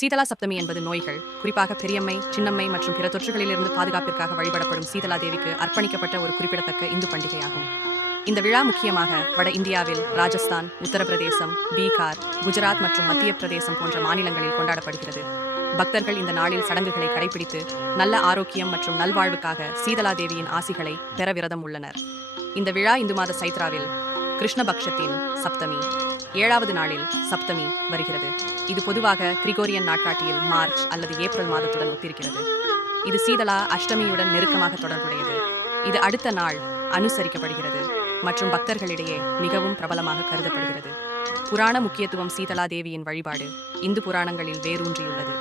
சீதலா சப்தமி என்பது நோய்கள், குறிப்பாக பெரியம்மை, சின்னம்மை மற்றும் பிற தொற்றுகளிலிருந்து பாதுகாப்பிற்காக வழிபடப்படும் சீதலா தேவிக்கு அர்ப்பணிக்கப்பட்ட ஒரு குறிப்பிடத்தக்க இந்து பண்டிகையாகும். இந்த விழா முக்கியமாக வட இந்தியாவில் ராஜஸ்தான், உத்தரப்பிரதேசம், பீகார், குஜராத் மற்றும் மத்திய பிரதேசம் போன்ற மாநிலங்களில் கொண்டாடப்படுகிறது. பக்தர்கள் இந்த நாளில் சடங்குகளை கடைபிடித்து நல்ல ஆரோக்கியம் மற்றும் நல்வாழ்வுக்காக சீதலா தேவியின் ஆசிகளை பெற விரதம் உள்ளனர். இந்த விழா இந்து மாத சைத்ராவில் கிருஷ்ணபக்ஷத்தின் சப்தமி 7வது நாளில் சப்தமி வருகிறது. இது பொதுவாக கிரிகோரியன் நாட்காட்டியில் மார்ச் அல்லது ஏப்ரல் மாதத்துடன் ஒத்திருக்கிறது. இது சீதலா அஷ்டமியுடன் நெருக்கமாக தொடர்புடையது. இது அடுத்த நாள் அனுசரிக்கப்படுகிறது மற்றும் பக்தர்களிடையே மிகவும் பிரபலமாக கருதப்படுகிறது. புராண முக்கியத்துவம் சீதலா தேவியின் வழிபாடு இந்து புராணங்களில் வேரூன்றியுள்ளது.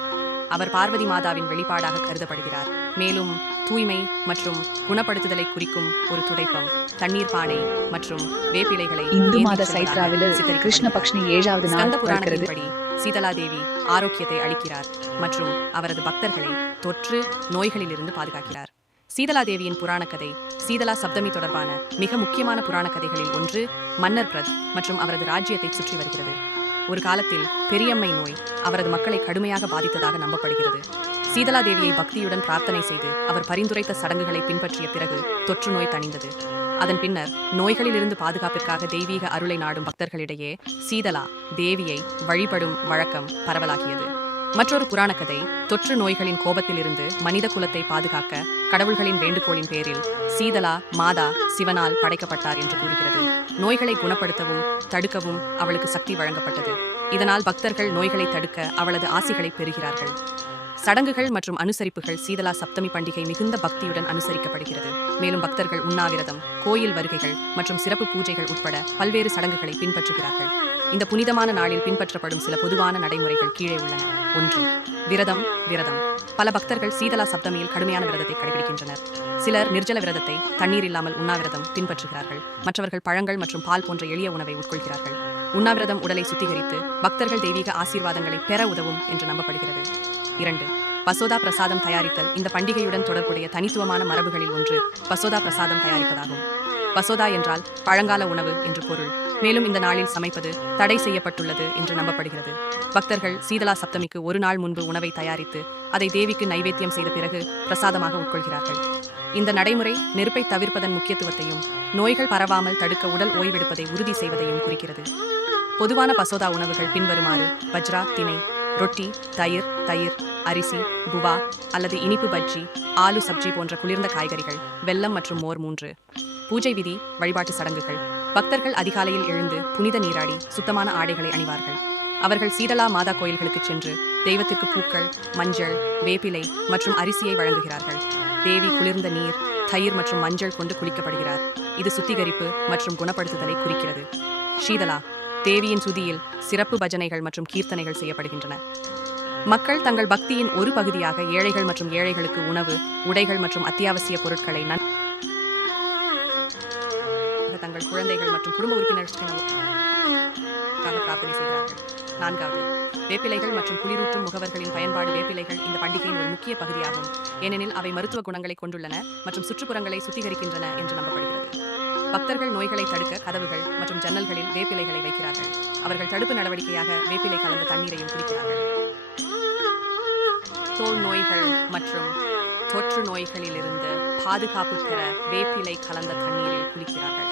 அவர் பார்வதி மாதாவின் வெளிப்பாடாக கருதப்படுகிறார். மேலும் தூய்மை மற்றும் குணப்படுத்துதலை குறிக்கும் ஒரு துடைப்பம், தண்ணீர் பானை மற்றும் வேப்பிலைகளை இந்து மாத சைத்ராவில் கிருஷ்ணபக்ஷி 7வது நாள் புராணத்தின்படி சீதலா தேவி ஆரோக்கியத்தை அளிக்கிறார் மற்றும் அவரது பக்தர்களை தொற்று நோய்களிலிருந்து பாதுகாக்கிறார். சீதலா தேவியின் புராண கதை சீதலா சப்தமி தொடர்பான மிக முக்கியமான புராண கதைகளில் ஒன்று மன்னர் பிரத் மற்றும் அவரது ராஜ்யத்தை சுற்றி வருகிறது. ஒரு காலத்தில் பெரியம்மை நோய் அவரது மக்களை கடுமையாக பாதித்ததாக நம்பப்படுகிறது. சீதலா தேவியை பக்தியுடன் பிரார்த்தனை செய்து அவர் பரிந்துரைத்த சடங்குகளை பின்பற்றிய பிறகு தொற்று நோய் தணிந்தது. அதன் பின்னர் நோய்களிலிருந்து பாதுகாப்பிற்காக தெய்வீக அருளை நாடும் பக்தர்களிடையே சீதலா தேவியை வழிபடும் வழக்கம் பரவலாகியது. மற்றொரு புராண கதை தொற்று நோய்களின் கோபத்திலிருந்து மனித குலத்தை பாதுகாக்க கடவுள்களின் வேண்டுகோளின் பேரில் சீதலா மாதா சிவனால் படைக்கப்பட்டார் என்று கூறுகிறது. நோய்களை குணப்படுத்தவும் தடுக்கவும் அவளுக்கு சக்தி வழங்கப்பட்டது. இதனால் பக்தர்கள் நோய்களை தடுக்க அவளது ஆசிகளை பெறுகிறார்கள். சடங்குகள் மற்றும் அனுசரிப்புகள் சீதலா சப்தமி பண்டிகை மிகுந்த பக்தியுடன் அனுசரிக்கப்படுகிறது. மேலும் பக்தர்கள் உண்ணாவிரதம், கோயில் வருகைகள் மற்றும் சிறப்பு பூஜைகள் உட்பட பல்வேறு சடங்குகளை பின்பற்றுகிறார்கள். இந்த புனிதமான நாளில் பின்பற்றப்படும் சில பொதுவான நடைமுறைகள் கீழே உள்ளன. 1. விரதம். பல பக்தர்கள் சீதலா சப்தமியில் கடுமையான விரதத்தை கடைபிடிக்கின்றனர். சிலர் நிர்ஜல விரதத்தை, தண்ணீர் இல்லாமல் உண்ணாவிரதம் பின்பற்றுகிறார்கள். மற்றவர்கள் பழங்கள் மற்றும் பால் போன்ற எளிய உணவை உட்கொள்கிறார்கள். உண்ணாவிரதம் உடலை சுத்திகரித்து பக்தர்கள் தெய்வீக ஆசீர்வாதங்களை பெற உதவும் என்று நம்பப்படுகிறது. 2. பசோதா பிரசாதம் தயாரித்தல். இந்த பண்டிகையுடன் தொடர்புடைய தனித்துவமான மரபுகளில் ஒன்று பசோதா பிரசாதம் தயாரிப்பதாகும். பசோதா என்றால் பழங்கால உணவு என்று பொருள். மேலும் இந்த நாளில் சமைப்பது தடை செய்யப்பட்டுள்ளது என்று நம்பப்படுகிறது. பக்தர்கள் சீதலா சப்தமிக்கு ஒரு நாள் முன்பு உணவை தயாரித்து அதை தேவிக்கு நைவேத்தியம் செய்த பிறகு பிரசாதமாக உட்கொள்கிறார்கள். இந்த நடைமுறை நெருப்பை தவிர்ப்பதன் முக்கியத்துவத்தையும் நோய்கள் பரவாமல் தடுக்க உடல் ஓய்வெடுப்பதை உறுதி செய்வதையும் குறிக்கிறது. பொதுவான பசோதா உணவுகள் பின்வருமாறு: பஜ்ரா, திணை, ரொட்டி, தயிர், அரிசி, புவா அல்லது இனிப்பு பஜ்ஜி, ஆலு சப்ஜி போன்ற குளிர்ந்த காய்கறிகள், வெல்லம் மற்றும் மோர். 3. பூஜை விதி, வழிபாட்டு சடங்குகள். பக்தர்கள் அதிகாலையில் எழுந்து புனித நீராடி சுத்தமான ஆடைகளை அணிவார்கள். அவர்கள் சீதலா மாதா கோயில்களுக்கு சென்று தெய்வத்திற்கு பூக்கள், மஞ்சள், வேப்பிலை மற்றும் அரிசியை வழங்குகிறார்கள். தேவி குளிர்ந்த நீர், தயிர் மற்றும் மஞ்சள் கொண்டு குளிக்கப்படுகிறார். இது சுத்திகரிப்பு மற்றும் குணப்படுத்துதலை குறிக்கிறது. சீதலா தேவியின் சுதியில் சிறப்பு பஜனைகள் மற்றும் கீர்த்தனைகள் செய்யப்படுகின்றன. மக்கள் தங்கள் பக்தியின் ஒரு பகுதியாக ஏழைகள் மற்றும் ஏழைகளுக்கு உணவு, உடைகள் மற்றும் அத்தியாவசிய பொருட்களை தங்கள் குழந்தைகள் மற்றும் குடும்ப உறுப்பினர்களுக்காக பிரார்த்தனை செய்கிறார்கள். 4. வேப்பிலைகள் மற்றும் குளிரூட்டும் முகவர்களின் பயன்பாடு. வேப்பிலைகள் இந்த பண்டிகையின் ஒரு முக்கிய பகுதியாகும், ஏனெனில் அவை மருத்துவ குணங்களை கொண்டுள்ளன மற்றும் சுற்றுப்புறங்களை சுத்திகரிக்கின்றன என்று நம்பப்படுகிறது. பக்தர்கள் நோய்களை தடுக்க கதவுகள் மற்றும் ஜன்னல்களில் வேப்பிலைகளை வைக்கிறார்கள். அவர்கள் தடுப்பு நடவடிக்கையாக வேப்பிலை கலந்த தண்ணீரையும் குடிக்கிறார்கள். தோல் நோய்கள் மற்றும் தொற்று நோய்களிலிருந்து பாதுகாப்பு பெற வேப்பிலை கலந்த தண்ணீரில் குளிக்கிறார்கள்.